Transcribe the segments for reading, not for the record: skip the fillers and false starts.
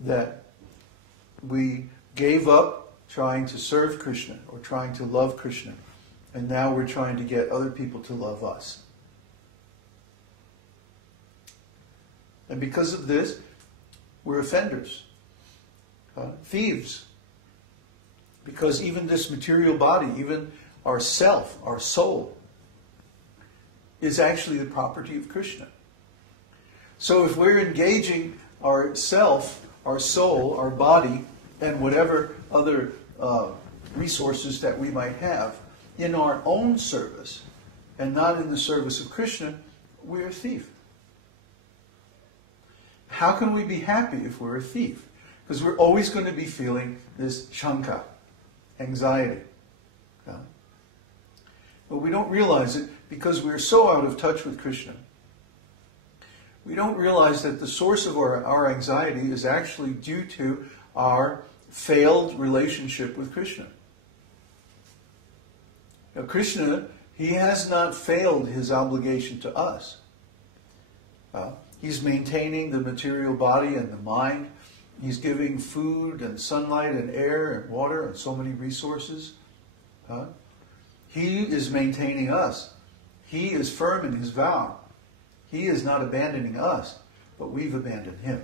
that we gave up trying to serve Krishna or trying to love Krishna, and now we're trying to get other people to love us. And because of this, we're offenders, thieves. Because even this material body, even our self, our soul, is actually the property of Krishna. So if we're engaging our self, our soul, our body, and whatever other resources that we might have in our own service, and not in the service of Krishna, we're a thief. How can we be happy if we're a thief? Because we're always going to be feeling this śaṅkā, anxiety. But we don't realize it because we're so out of touch with Krishna. We don't realize that the source of our anxiety is actually due to our failed relationship with Krishna. Now, Krishna, he has not failed his obligation to us. He's maintaining the material body and the mind. He's giving food and sunlight and air and water and so many resources. He is maintaining us. He is firm in his vow. He is not abandoning us, but we've abandoned him.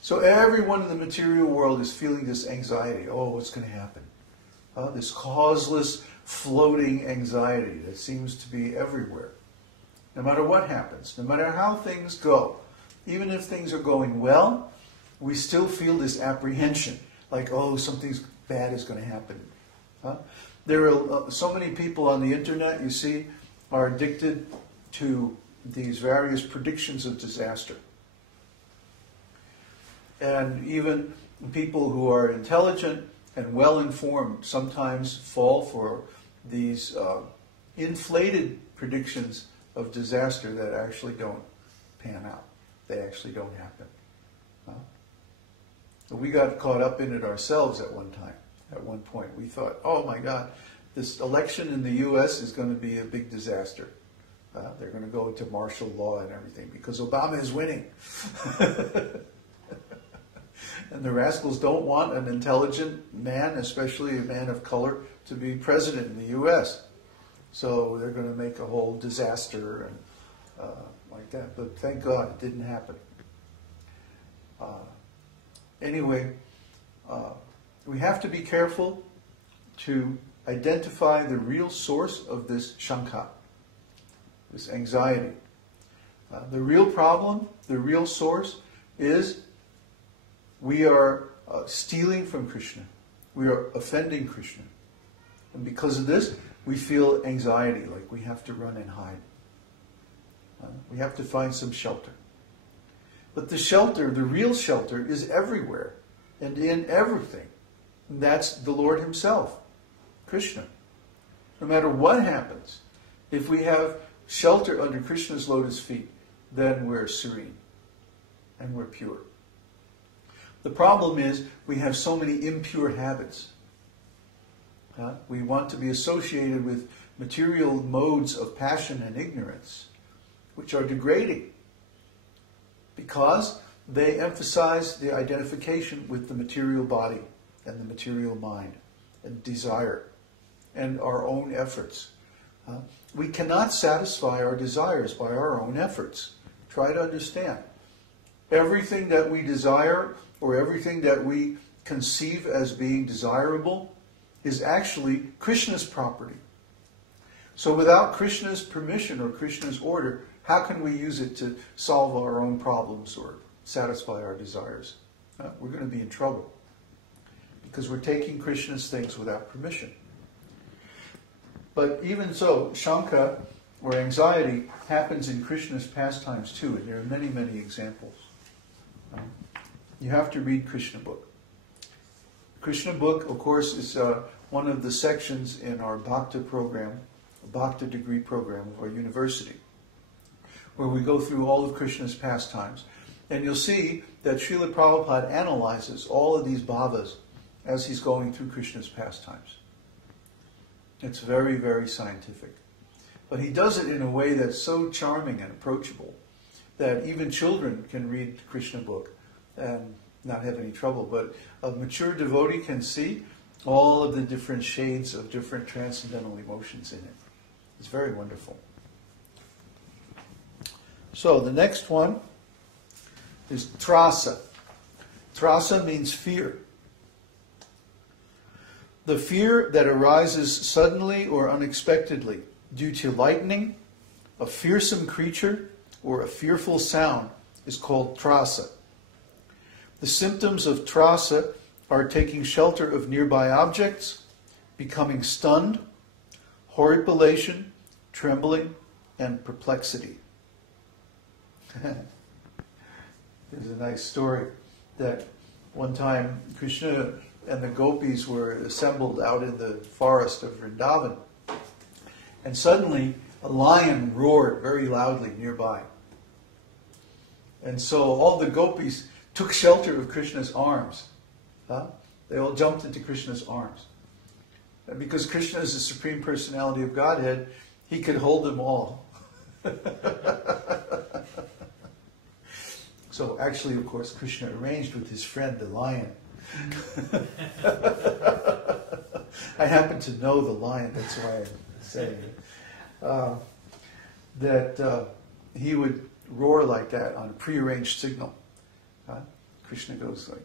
So everyone in the material world is feeling this anxiety. Oh, what's going to happen? This causeless, floating anxiety that seems to be everywhere. No matter what happens, no matter how things go, even if things are going well, we still feel this apprehension, like, oh, something bad is going to happen. There are so many people on the internet, you see, are addicted to these various predictions of disaster. And even people who are intelligent and well-informed sometimes fall for these inflated predictions of disaster that actually don't pan out. They actually don't happen. We got caught up in it ourselves at one time. At one point, we thought, oh my God, this election in the U.S. is going to be a big disaster. They're going to go into martial law and everything because Obama is winning. And the rascals don't want an intelligent man, especially a man of color, to be president in the U.S. So they're going to make a whole disaster and like that. But thank God it didn't happen. Anyway, we have to be careful to identify the real source of this śaṅkā, this anxiety. The real problem, the real source is we are stealing from Krishna. We are offending Krishna. And because of this, we feel anxiety, like we have to run and hide. We have to find some shelter. But the shelter, the real shelter, is everywhere and in everything. And that's the Lord himself, Krishna. No matter what happens, if we have shelter under Krishna's lotus feet, then we're serene and we're pure. The problem is we have so many impure habits. We want to be associated with material modes of passion and ignorance, which are degrading because they emphasize the identification with the material body and the material mind and desire and our own efforts. We cannot satisfy our desires by our own efforts. Try to understand. Everything that we desire or everything that we conceive as being desirable is actually Krishna's property. So without Krishna's permission or Krishna's order, how can we use it to solve our own problems or satisfy our desires? We're going to be in trouble because we're taking Krishna's things without permission. But even so, śaṅkā, or anxiety, happens in Krishna's pastimes too, and there are many, many examples. You have to read Krishna book. Krishna book, of course, is one of the sections in our Bhakta program, Bhakta degree program of our university, where we go through all of Krishna's pastimes. And you'll see that Srila Prabhupada analyzes all of these bhavas as he's going through Krishna's pastimes. It's very, very scientific. But he does it in a way that's so charming and approachable that even children can read Krishna book and not have any trouble. But a mature devotee can see all of the different shades of different transcendental emotions in it. It's very wonderful. So the next one is trāsa. Trāsa means fear. The fear that arises suddenly or unexpectedly due to lightning, a fearsome creature, or a fearful sound is called trāsa. The symptoms of trāsa are taking shelter of nearby objects, becoming stunned, horripilation, trembling, and perplexity. There's a nice story that one time Krishna and the gopis were assembled out in the forest of Vrindavan, and suddenly a lion roared very loudly nearby. And so all the gopis took shelter of Krishna's arms. They all jumped into Krishna's arms. And because Krishna is the Supreme Personality of Godhead, he could hold them all. So actually, of course, Krishna arranged with his friend, the lion. I happen to know the lion, that's why I'm saying it. That he would roar like that on a prearranged signal. Krishna goes like...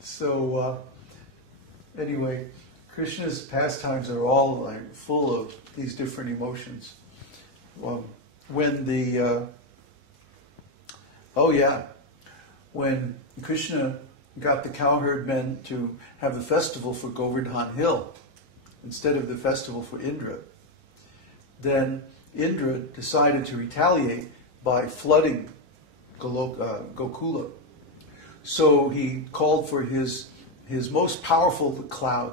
So, anyway, Krishna's pastimes are all like full of these different emotions. When Krishna got the cowherd men to have the festival for Govardhan Hill instead of the festival for Indra, then Indra decided to retaliate by flooding Gokula. So he called for his most powerful cloud,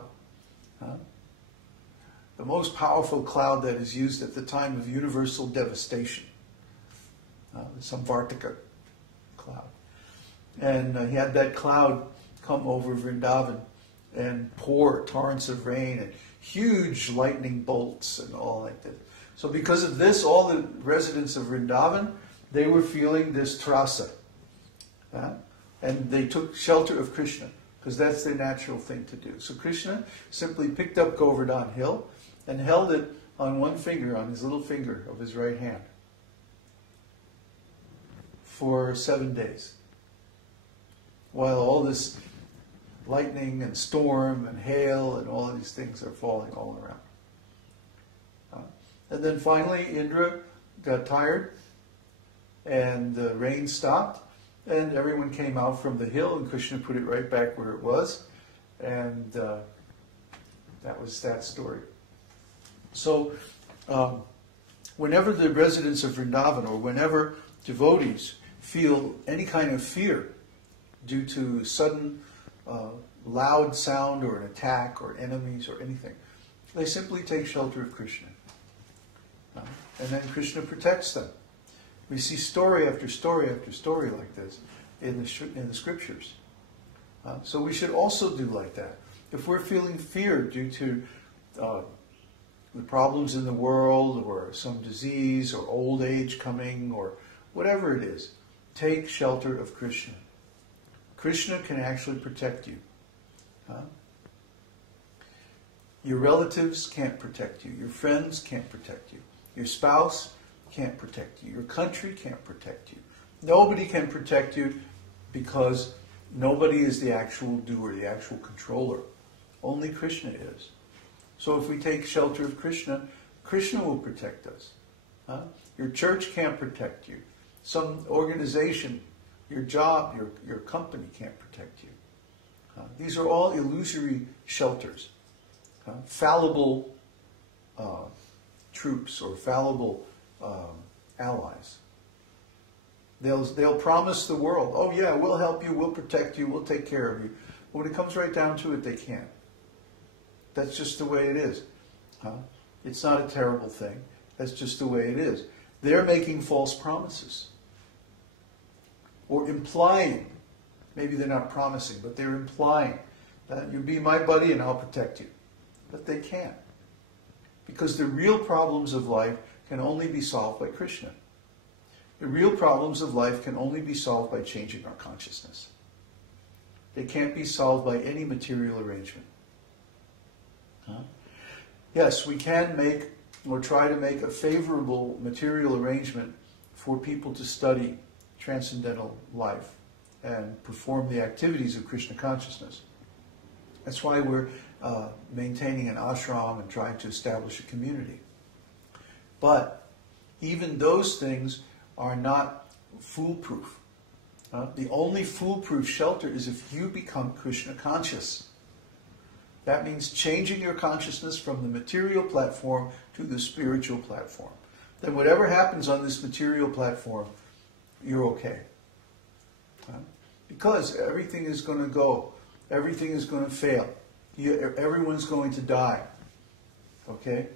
the most powerful cloud that is used at the time of universal devastation, the Samvartika cloud. And he had that cloud come over Vrindavan and pour torrents of rain and huge lightning bolts and all like that. So because of this, all the residents of Vrindavan, they were feeling this trāsa. And they took shelter of Krishna, because that's their natural thing to do. So Krishna simply picked up Govardhan Hill and held it on one finger, on his little finger of his right hand, for 7 days. While all this lightning and storm and hail and all of these things are falling all around. And then finally Indra got tired and the rain stopped and everyone came out from the hill and Krishna put it right back where it was. And that was that story. So whenever the residents of Vrindavan or whenever devotees feel any kind of fear due to sudden loud sound or an attack or enemies or anything, they simply take shelter of Krishna. And then Krishna protects them. We see story after story after story like this in the scriptures. So we should also do like that. If we're feeling fear due to the problems in the world or some disease or old age coming or whatever it is, take shelter of Krishna. Krishna can actually protect you. Your relatives can't protect you. Your friends can't protect you. Your spouse can't protect you. Your country can't protect you. Nobody can protect you because nobody is the actual doer, the actual controller. Only Krishna is. So if we take shelter of Krishna, Krishna will protect us. Your church can't protect you. Some organization, your job, your company can't protect you. These are all illusory shelters. Fallible troops or fallible allies. They'll promise the world, oh yeah, we'll help you, we'll protect you, we'll take care of you. But when it comes right down to it, they can't. That's just the way it is. It's not a terrible thing. That's just the way it is. They're making false promises. Or implying, maybe they're not promising, but they're implying that you be my buddy and I'll protect you. But they can't. Because the real problems of life can only be solved by Krishna. The real problems of life can only be solved by changing our consciousness. They can't be solved by any material arrangement. Yes, we can make or try to make a favorable material arrangement for people to study transcendental life and perform the activities of Krishna consciousness. That's why we're maintaining an ashram and trying to establish a community. But even those things are not foolproof. The only foolproof shelter is if you become Krishna conscious. That means changing your consciousness from the material platform to the spiritual platform. Then whatever happens on this material platform, you're okay. Because everything is going to go. Everything is going to fail. Everyone's going to die. Okay?